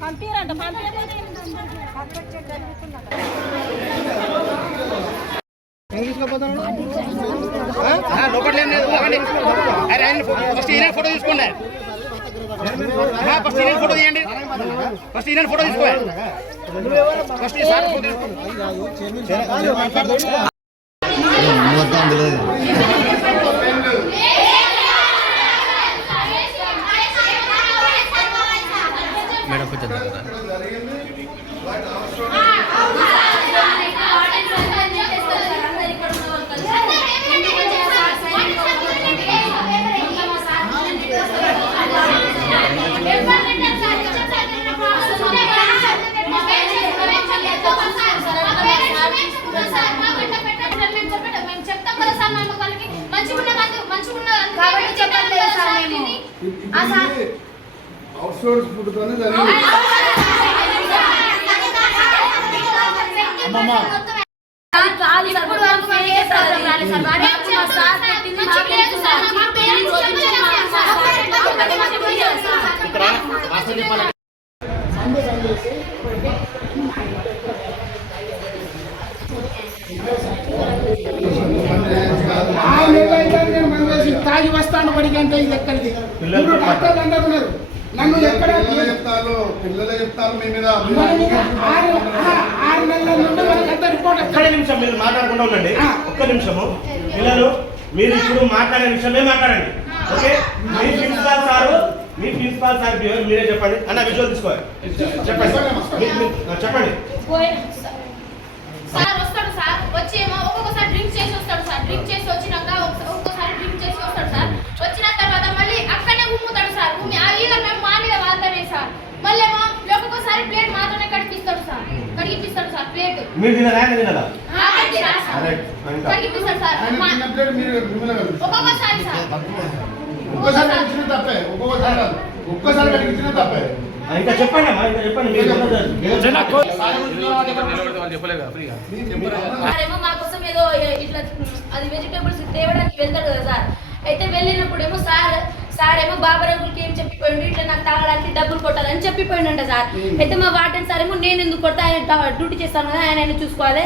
పంపిరంట లోపల ఫస్ట్ ఈయన ఫోటో తీసుకోండి ఫస్ట్ ఈయన ఫోటో తీయండి ఫస్ట్ ఈయన ఫోటో తీసుకోవాలి ఫస్ట్ ఈసారి ఫోటో మేడం కొంచెం అవుట్సోర్స్ ఫుడ్తోనే తాగి వస్తాను పడికంటే ఇది ఎక్కడిది డాక్టర్లు అందరూ ఉన్నారు నన్ను ఎక్కడ చెప్తారు పిల్లలే చెప్తారు మీ మీద 6 నెలల నుండి మనకంతా రిపోర్ట్. ఒక్క నిమిషం మీరు మాట్లాడకుండా ఉండండి. ఒక్క నిమిషము పిల్లలు మీరు ఇప్పుడు మాట్లాడే విషయమే మాట్లాడండి. ఓకే మీ ప్రిన్సిపాల్ సార్ మీరే చెప్పండి అన్న విజువల్ తీసుకోవాలి చెప్పండి చెప్పండి. సార్ వస్తాడు సార్ వచ్చేమో ఒక్కొక్కసారి డ్రింక్ చేసి వస్తాడు సార్ డ్రింక్ చేసి వచ్చినాక ఒక్కొక్కసారి డ్రింక్ చేసి వస్తాడు సార్ వచ్చిన తర్వాత మళ్ళీ అక్కడనే ఉమ్ముతాడు సార్ ఉమ్మి ఇలా మేము మామూలుగా వాళ్తామే సార్ మళ్ళీ ఏమో ఒక్కొక్కసారి ప్లేట్ మాత్రమే కడిగిపిస్తాడు సార్ ప్లేట్ మీరు తినరా తినరా కడిగిపిస్తాడు సార్ ఒక్కొక్కసారి సార్ ఒక్కసారి కడిగించిన తప్పే. ఇంకా చెప్పండి అమ్మా ఇంకా చెప్పండి మా కోసం ఏదో ఇట్లా అది వెజిటేబుల్స్ తేవడానికి వెళ్తాడు కదా సార్ అయితే వెళ్ళినప్పుడు ఏమో సార్ ఏమో బాబరంగులకి ఏం చెప్పిపోయిండు ఇట్లా నాకు తాగడానికి డబ్బులు కొట్టాలని చెప్పిపోయిండంట సార్. అయితే మా వార్డెన్ సార్ ఏమో నేను ఎందుకు కొడతా ఆయన డ్యూటీ చేస్తాను కదా ఆయన చూసుకోవాలి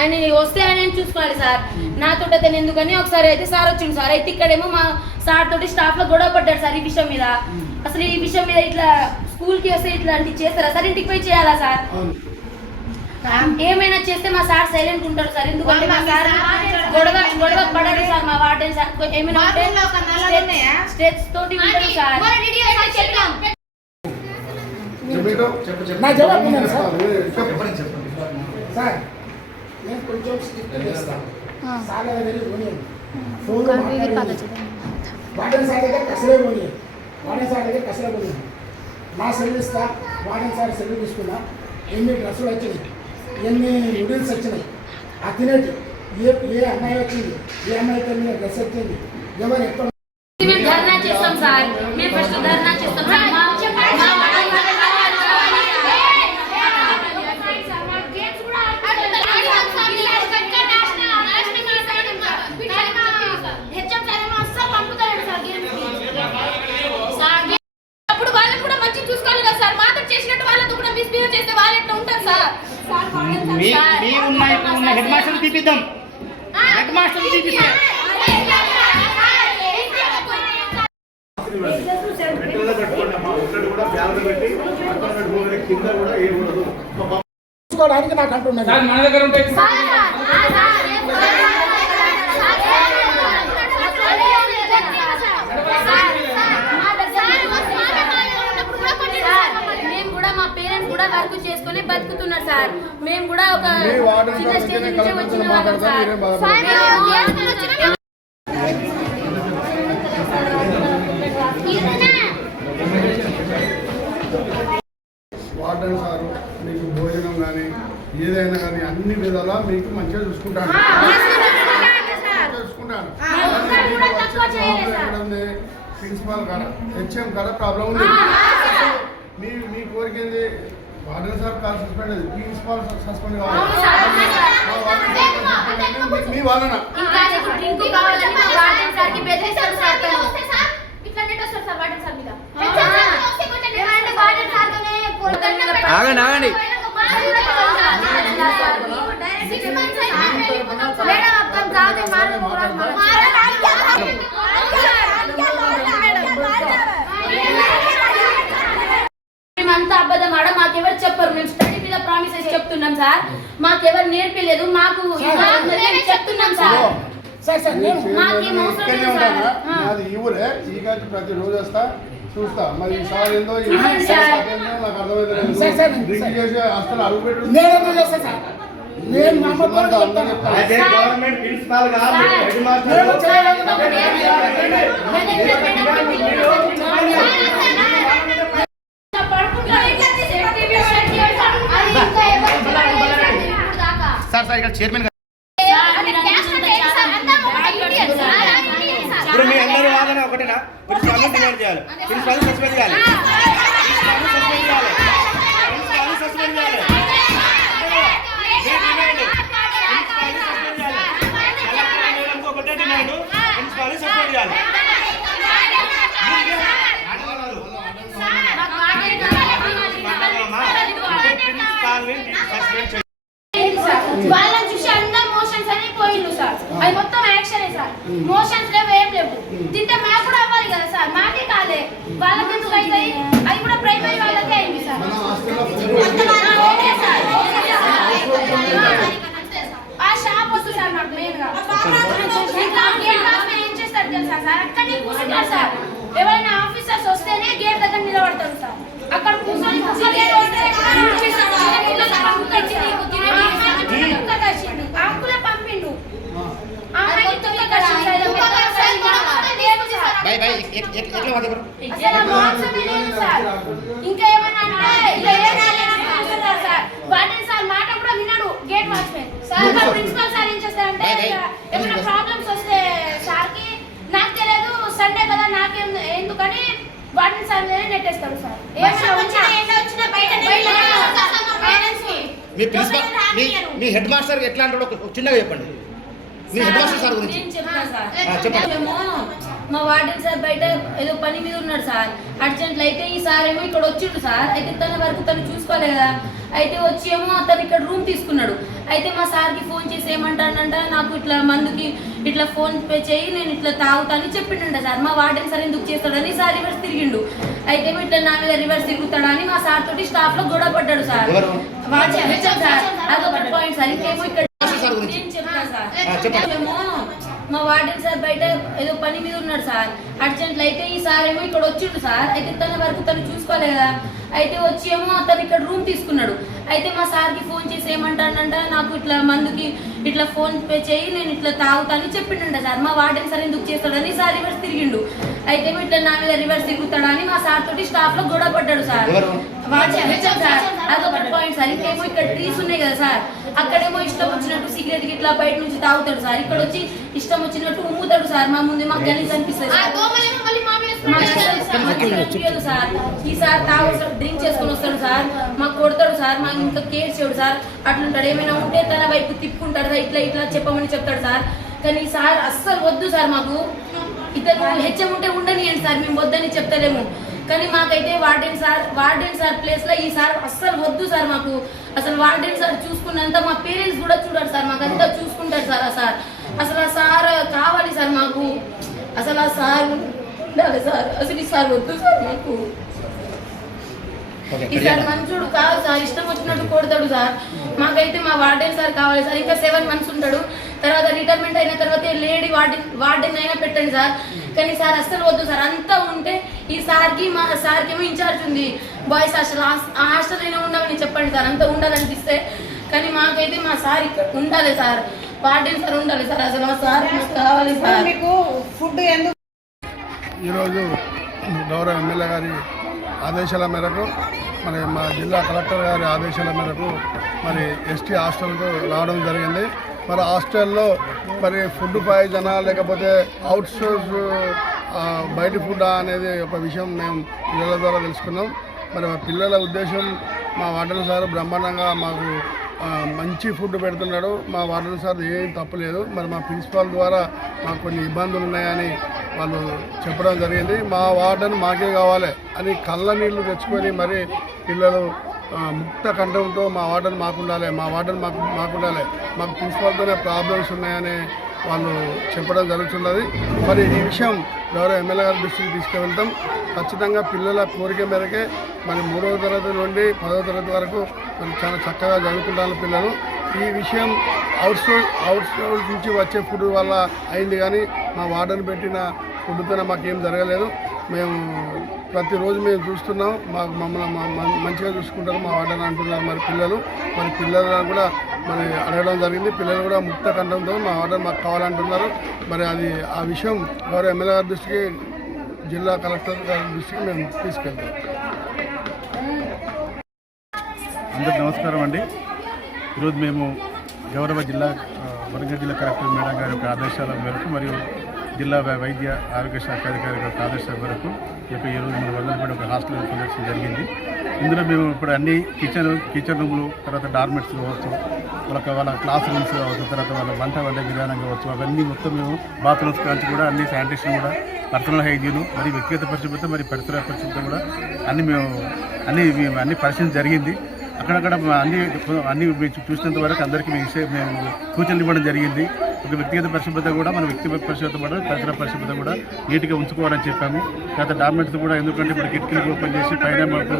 ఆయన వస్తే ఆయన చూసుకోవాలి సార్ నాతో అయితే ఎందుకని ఒకసారి అయితే సార్ వచ్చిండు సార్ అయితే ఇక్కడేమో మా సార్ తోటి స్టాఫ్ లో గొడవ పడ్డాడు సార్ ఈ విషయం మీద. అసలు ఈ విషయం మీద ఇట్లా స్కూల్ కి వస్తే ఇట్లాంటివి చేస్తారా సార్ ఇంటికి పోయి చేయాలా సార్ ఏమైనా చేస్తే మా సార్ సైలెంట్ ఉంటాడు సార్ ఎందుకంటే మా సార్ గొడవ పడాలి సార్ మా వార్డెన్ సార్ ఏమైనా స్టేట్స్ తోటి ఉంటాడు సార్. నేను కొంచెం స్ట్రిక్ట్ చేస్తాను సార్ వార్డెన్ సార్ దగ్గర కసలే పోనీ వార్డెన్ సార్ దగ్గర కసలే పోనీ నా సెలవు ఇస్తా వార్డెన్ సార్ సెలవు తీసుకున్నా ఎన్ని డ్రెస్సులు వచ్చినాయి ఎన్ని నూడిల్స్ వచ్చినాయి ఆ తినేటి ఏ అమ్మాయి వచ్చింది ఏ అమ్మాయితో మీద డ్రెస్ వచ్చింది ఎవరు ఎక్కడ ధర్నా చేస్తాం సార్ మేము ఫస్ట్ ధర్నా చేస్తాం అప్పుడు వాళ్ళని కూడా మంచి చూసుకోవాలి కదా సార్ మాతో చేసినట్టు వాళ్ళతో కూడా మిస్బిహేవ్ చేస్తే వాళ్ళు ఎట్లా ఉంటారు సార్. హెడ్ మాస్టర్ తీపిద్దాం హెడ్ మాస్టర్ తీపిద్దాం చూసుకోవడానికి నాకు అంటున్నాను మన దగ్గర ఉంటాయి వర్క్ చేసుకుని బతుకుతున్నారు సార్. మేము కూడా ఒక చిన్న స్టేజ్ నుంచి వచ్చిన వాళ్ళం సార్. వార్డెన్ సార్ మీకు భోజనం కానీ ఏదైనా కానీ అన్ని విధాలా మీకు మంచిగా చూసుకుంటాను. ప్రిన్సిపాల్ కాడ హెచ్ఎం కాడ ప్రాబ్లం ఉంది. మీ కోరిక ఏంది? వార్డెన్ సార్ కాల్ సస్పెండ్ అయింది, ప్రిన్సిపాల్ సస్పెండ్ కావాలి. మీ వాళ్ళన ఆగండి ఆగండి మేమంతా అబద్ధం ఆడ మాకెవరు చెప్పరు. మేము స్టడీ మీద ప్రామిసెస్ చెప్తున్నాం సార్, మాకెవరు నేర్పిలేదు. మాకు చెప్తున్నాం సార్. అది ఈ ఊరే ఈ కాదు, ప్రతి రోజు వస్తా చూస్తా. మరి సార్ ఏందో నాకు అర్థమైతే డ్రింక్ చేసి అసలు అడుగు పెట్టు. గవర్నమెంట్ ప్రిన్సిపాల్ గా హెడ్ మాస్టర్ సార్ ఇక్కడ చైర్మన్ ఇప్పుడు మీ అందరూ వాదన ఒకటేనా? ప్రిన్సిపాల్ డిమాండ్ చేయాలి, ప్రిన్సిపాల్ సస్పెండ్ చేయాలి, సస్పెండ్ చేయాలి. ఒకటే డిమాండ్, ప్రిన్సిపాల్ సస్పెండ్ చేయాలి. వాళ్ళని చూసి అందరు మోషన్స్ అని పోయిండు సార్. అది మొత్తం యాక్షనే సార్. మోషన్స్ లేవు, ఏం లేవు. తింటే మాకు కూడా అవ్వాలి కదా సార్, మాకే కాలే. వాళ్ళకి ఎందుకు అవుతాయి? అది కూడా ప్రైమరీ వాళ్ళకే అయింది సార్. ఆ షాప్ వస్తుంది సార్ మాకు మెయిన్ గా. ఏం చేస్తారు తెలుసా సార్? అక్కడనే కూర్చుంటారు సార్. ఎవరైనా ఆఫీసర్స్ వస్తేనే గేట్ దగ్గర నిలబడతారు సార్. అక్కడ కూర్చొని అంకులే పంపిండు. ఇంకా ఏమన్నా వార్డెన్ సార్ మాట కూడా విన్నాడు గేట్ వాచ్మెన్. ప్రిన్సిపల్ సార్ ఏం చేస్తారంటే ఏమైనా ప్రాబ్లమ్స్ వస్తే సార్ కి నాకు తెలియదు, సండే కదా నాకేం ఎందుకని వార్డెన్ సార్ మీద నెట్టేస్తాడు సార్. మీ ప్రిన్సిపల్ మీ హెడ్ మాస్టర్ ఎట్లా అంటాడో చిన్నగా చెప్పండి. మీ హెడ్ మాస్టర్ సార్ గురించి చెప్పండి. మేము మా వార్డెన్ సార్ బయట ఏదో పని మీద ఉన్నాడు సార్. అర్జెంట్లు అయితే ఈ సార్ ఏమో ఇక్కడ వచ్చిండు సార్. అయితే తన వరకు తను చూసుకోవాలి కదా. అయితే వచ్చి ఏమో అతను ఇక్కడ రూమ్ తీసుకున్నాడు. అయితే మా సార్కి ఫోన్ చేసి ఏమంటాడంట, నాకు ఇట్లా మందుకి ఇట్లా ఫోన్ పే చేయి, నేను ఇట్లా తాగుతానని చెప్పిండంట సార్. మా వార్డెన్ సార్ ఎందుకు చేస్తాడని సార్ రివర్స్ తిరిగిండు. అయితే ఇట్లా నా మీద రివర్స్ తిరుగుతాడా అని మా సార్ తోటి స్టాఫ్ లో గొడవ పడ్డాడు సార్. అదొకటి పాయింట్ సార్. ఇంకేమో ఇక్కడ మేము మా వార్డెన్ సార్ బయట ఏదో పని మీద ఉన్నాడు సార్. అర్జెంట్లు అయితే ఈ సార్ ఏమో ఇక్కడ వచ్చిండు సార్. అయితే తన వరకు తను చూసుకోవాలి కదా. అయితే వచ్చి ఏమో అతను ఇక్కడ రూమ్ తీసుకున్నాడు. అయితే మా సార్కి ఫోన్ చేసి ఏమంటాడంట, నాకు ఇట్లా మందుకి ఇట్లా ఫోన్ పే చేయి, నేను ఇట్లా తాగుతానని చెప్పిండంట సార్. మా వార్డెన్ సార్ ఎందుకు చేస్తాడని సార్ రివర్స్ తిరిగిండు. అయితే ఇట్లా నా మీద రివర్స్ తిరుగుతాడా అని మా సార్ తోటి స్టాఫ్ లో గొడవ పడ్డాడు సార్. అదొకటి పాయింట్ సార్. ఇంకేమో ఇక్కడ ట్రీస్ ఉన్నాయి కదా సార్. అక్కడేమో ఇష్టం వచ్చినట్టు సిగరెట్ ఇట్లా బయట నుంచి తాగుతాడు సార్. ఇక్కడ వచ్చి ఇష్టం వచ్చినట్టు ఉమ్ముతాడు సార్. మా ముందు మాకు గలీజ్ అనిపిస్తుంది సార్. ఈ సార్ తాగుతాడు, డ్రింక్ చేసుకొని వస్తాడు సార్. మాకు కొడతాడు సార్, మాకు ఇంకా కేర్ చేయడు సార్. అట్లుంటాడు. ఏమైనా ఉంటే తన వైపు తిప్పుకుంటాడు, ఇట్లా ఇట్లా చెప్పమని చెప్తాడు సార్. కానీ సార్ అస్సలు వద్దు సార్. మాకు ఇతను హెచ్చం ఉంటే ఉండనియండి సార్, మేము వద్దని చెప్తలేము. కానీ మాకైతే వార్డెన్ సార్ ప్లేస్ లో ఈ సార్ అస్సలు వద్దు సార్. మాకు అసలు వార్డెన్ సార్ చూసుకున్నంత మా పేరెంట్స్ కూడా చూడారు సార్. మాకు అంతా చూసుకుంటారు సార్. అసలు ఆ సార్ కావాలి సార్ మాకు. అసలు ఆ సార్ ఉండాలి సార్. అసలు ఈ సార్ వద్దు సార్ మాకు. ఈ సార్ మంచోడు కాదు సార్, ఇష్టం వచ్చినట్టు కొడతాడు సార్. మాకైతే మా వార్డెన్ సార్ కావాలి సార్. ఇంకా 7 months ఉంటాడు. తర్వాత రిటైర్మెంట్ అయిన తర్వాత లేడీ వార్డెన్ అయినా పెట్టండి సార్. కానీ సార్ అస్సలు వద్దు సార్. అంతా ఉంటే ఈ సార్కి మా సార్కి ఏమో ఇన్ఛార్జ్ ఉంది బాయ్స్ హాస్టల్. ఆ హాస్టల్ అయినా ఉండమని చెప్పండి సార్. అంతా ఉండాలనిపిస్తే. కానీ మాకైతే మా సార్ ఇక్కడ ఉండాలి సార్. వార్డెన్ సార్ ఉండాలి సార్. అసలు మా సార్ కావాలి సార్. మీకు ఫుడ్ ఎందుకు ఈరోజు గౌరవ ఎమ్మెల్యే గారి ఆదేశాల మేరకు, మరి మా జిల్లా కలెక్టర్ గారి ఆదేశాల మేరకు మరి ఎస్టీ హాస్టల్కు రావడం జరిగింది. మరి హాస్టల్లో మరి ఫుడ్ పాయిజనా లేకపోతే అవుట్ సోర్స్ బయట ఫుడ్ అనేది ఒక విషయం మేము పిల్లల ద్వారా తెలుసుకున్నాం. మరి మా పిల్లల ఉద్దేశం మా వార్డెన్ సార్ బ్రహ్మాండంగా మాకు మంచి ఫుడ్ పెడుతున్నాడు. మా వార్డెన్ సార్ ఏం తప్పులేదు. మరి మా ప్రిన్సిపాల్ ద్వారా మాకు కొన్ని ఇబ్బందులు ఉన్నాయని వాళ్ళు చెప్పడం జరిగింది. మా వార్డెన్ మాకే కావాలి అని కళ్ళ నీళ్లు తెచ్చుకొని మరి పిల్లలు ముక్త కంఠంతో మా వార్డెన్ మాకుండాలి, మా వార్డెన్ మాకుండాలి, మాకు ప్రిన్సిపాల్తోనే ప్రాబ్లమ్స్ ఉన్నాయని వాళ్ళు చెప్పడం జరుగుతున్నది. మరి ఈ విషయం గౌరవ ఎమ్మెల్యే గారి దృష్టికి తీసుకువెళ్తాం. ఖచ్చితంగా పిల్లల కోరిక మేరకే మరి 3వ తరగతి నుండి 10వ తరగతి వరకు మరి చాలా చక్కగా చదువుకుంటారు పిల్లలు. ఈ విషయం అవుట్సోర్స్ నుంచి వచ్చే ఫుడ్ వల్ల అయింది, కానీ మా వార్డెన్ పెట్టిన ఫుడ్తోనే మాకేం జరగలేదు. మేము ప్రతిరోజు మేము చూస్తున్నాం, మమ్మల్ని మంచిగా చూసుకుంటారు మా వార్డెన్ అంటున్నారు మరి పిల్లలను కూడా మరి అడగడం జరిగింది. పిల్లలు కూడా ముక్త కంఠంతో మా వార్డెన్ మాకు కావాలంటున్నారు. మరి అది ఆ విషయం గౌరవ ఎమ్మెల్యే గారి దృష్టికి, జిల్లా కలెక్టర్ గారి దృష్టికి మేము తీసుకెళ్తాం. అందరికీ నమస్కారం అండి. ఈరోజు మేము గౌరవ వరంగల్ జిల్లా కలెక్టర్ మేడం గారి యొక్క ఆదేశాల మేరకు మరియు జిల్లా వైద్య ఆరోగ్య శాఖ అధికారి యొక్క ఆదేశాల మేరకు ఈరోజు మన వరంగల్పేట ఒక హాస్టల్ సందర్శన జరిగింది. ఇందులో మేము ఇప్పుడు అన్ని కిచెన్ రూమ్లు, తర్వాత డార్మెంట్స్ కావచ్చు, వాళ్ళ క్లాస్ రూమ్స్ కావచ్చు, తర్వాత వాళ్ళ వండే విధానం కావచ్చు, అవన్నీ మొత్తం మేము బాత్రూమ్స్ కావచ్చు కూడా అన్ని శానిటేషన్ కూడా, పర్సనల్ హైజీను మరియు వ్యక్తిగత పరిశుభ్రత మరియు పరిసర పరిశుభ్రత కూడా అన్ని పరిశీలన జరిగింది. అక్కడక్కడ అన్ని చూసినంత వరకు అందరికీ మేము సూచనలు ఇవ్వడం జరిగింది. ఒక వ్యక్తిగత పరిశుభ్రత కూడా, మన వ్యక్తిగత పరిశుభ్రత కూడా, పరిసర పరిశుభ్రత కూడా నీట్గా ఉంచుకోవాలని చెప్పాము. తర్వాత డార్మెంట్స్ కూడా, ఎందుకంటే ఇప్పుడు కిటికీలు ఓపెన్ చేసి పైన మనకు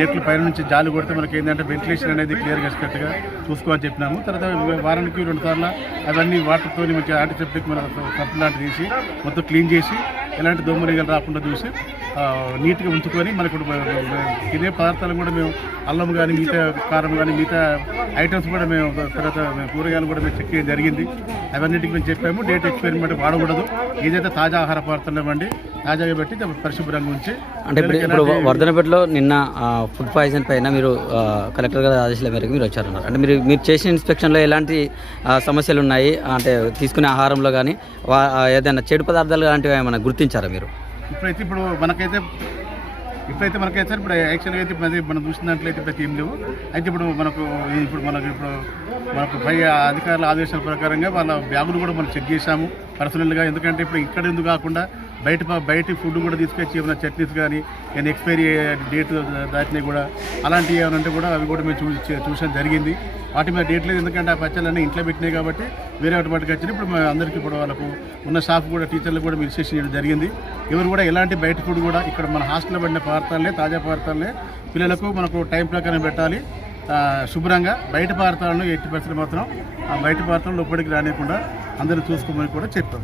నెట్లు పైన నుంచి జాలి కొడితే మనకి ఏంటంటే వెంటిలేషన్ అనేది క్లియర్గా వచ్చేటట్టుగా చూసుకోవాలని చెప్పినాము. తర్వాత వారానికి 2 సార్లు అవన్నీ వాటర్తో మంచి యాంటీసెప్టిక్ మన సబ్బు లాంటివి తీసి మొత్తం క్లీన్ చేసి ఎలాంటి దోమలు రాకుండా చూసి నీట్గా ఉంచుకొని మనకు తినే పదార్థాలు కూడా మేము అల్లం కానీ, మిగతా కారం కానీ, మిగతా ఐటమ్స్ కూడా మేము తర్వాత కూరగాయలు కూడా మేము చెక్ చేయడం జరిగింది. అవన్నిటికి మేము చెప్పాము. డేట్ ఎక్స్పైర్మెంట్ వాడకూడదు, ఏదైతే తాజా ఆహార పదార్థాలు ఇవ్వండి, తాజాగా పెట్టి పరిశుభ్రంగా ఉంచి. అంటే ఇప్పుడు వర్ధనపేటలో నిన్న ఫుడ్ పాయిజన్ పైన మీరు కలెక్టర్ గారి ఆదేశాల మేరకు మీరు వచ్చారన్నారు. అంటే మీరు చేసిన ఇన్స్పెక్షన్లో ఎలాంటి సమస్యలు ఉన్నాయి, అంటే తీసుకునే ఆహారంలో కానీ ఏదైనా చెడు పదార్థాలు లాంటివి ఏమైనా గుర్తించారా మీరు? ఇప్పుడు మనకైతే ఇప్పుడు యాక్చువల్గా అయితే మనం చూసిన దాంట్లయితే ప్రతి ఏం లేవు. అయితే ఇప్పుడు మనకు పై అధికారుల ఆదేశాల ప్రకారంగా వాళ్ళ బ్యాగులు కూడా మనం చెక్ చేశాము పర్సనల్గా. ఎందుకంటే ఇప్పుడు ఇక్కడ ఎందుకు కాకుండా బయట ఫుడ్ కూడా తీసుకొచ్చి ఏమైనా చట్నీస్ కానీ ఏమైనా ఎక్స్పైరీ డేట్ దాటినవి కూడా అలాంటివి ఏమైనా ఉంటే కూడా అవి కూడా మేము చూసాం జరిగింది. వాటి మీద డేట్ లేదు, ఎందుకంటే ఆ పచ్చళ్ళన్నీ ఇంట్లో పెట్టినాయి కాబట్టి వేరే వాటికి వచ్చినాయి. ఇప్పుడు అందరికీ ఇప్పుడు వాళ్ళకు ఉన్న స్టాఫ్ కూడా, టీచర్లు కూడా రిజిస్ట్రేషన్ చేయడం జరిగింది. ఎవరు కూడా ఎలాంటి బయట ఫుడ్ కూడా ఇక్కడ మన హాస్టల్లో పడిన పదార్థాలనే, తాజా పదార్థాలనే పిల్లలకు మనకు టైం ప్రకారం పెట్టాలి. శుభ్రంగా బయట పదార్థాలను 80% మాత్రం బయట పదార్థాలు లోపలికి రానియకుండా అందరూ చూసుకోమని కూడా చెప్పాం.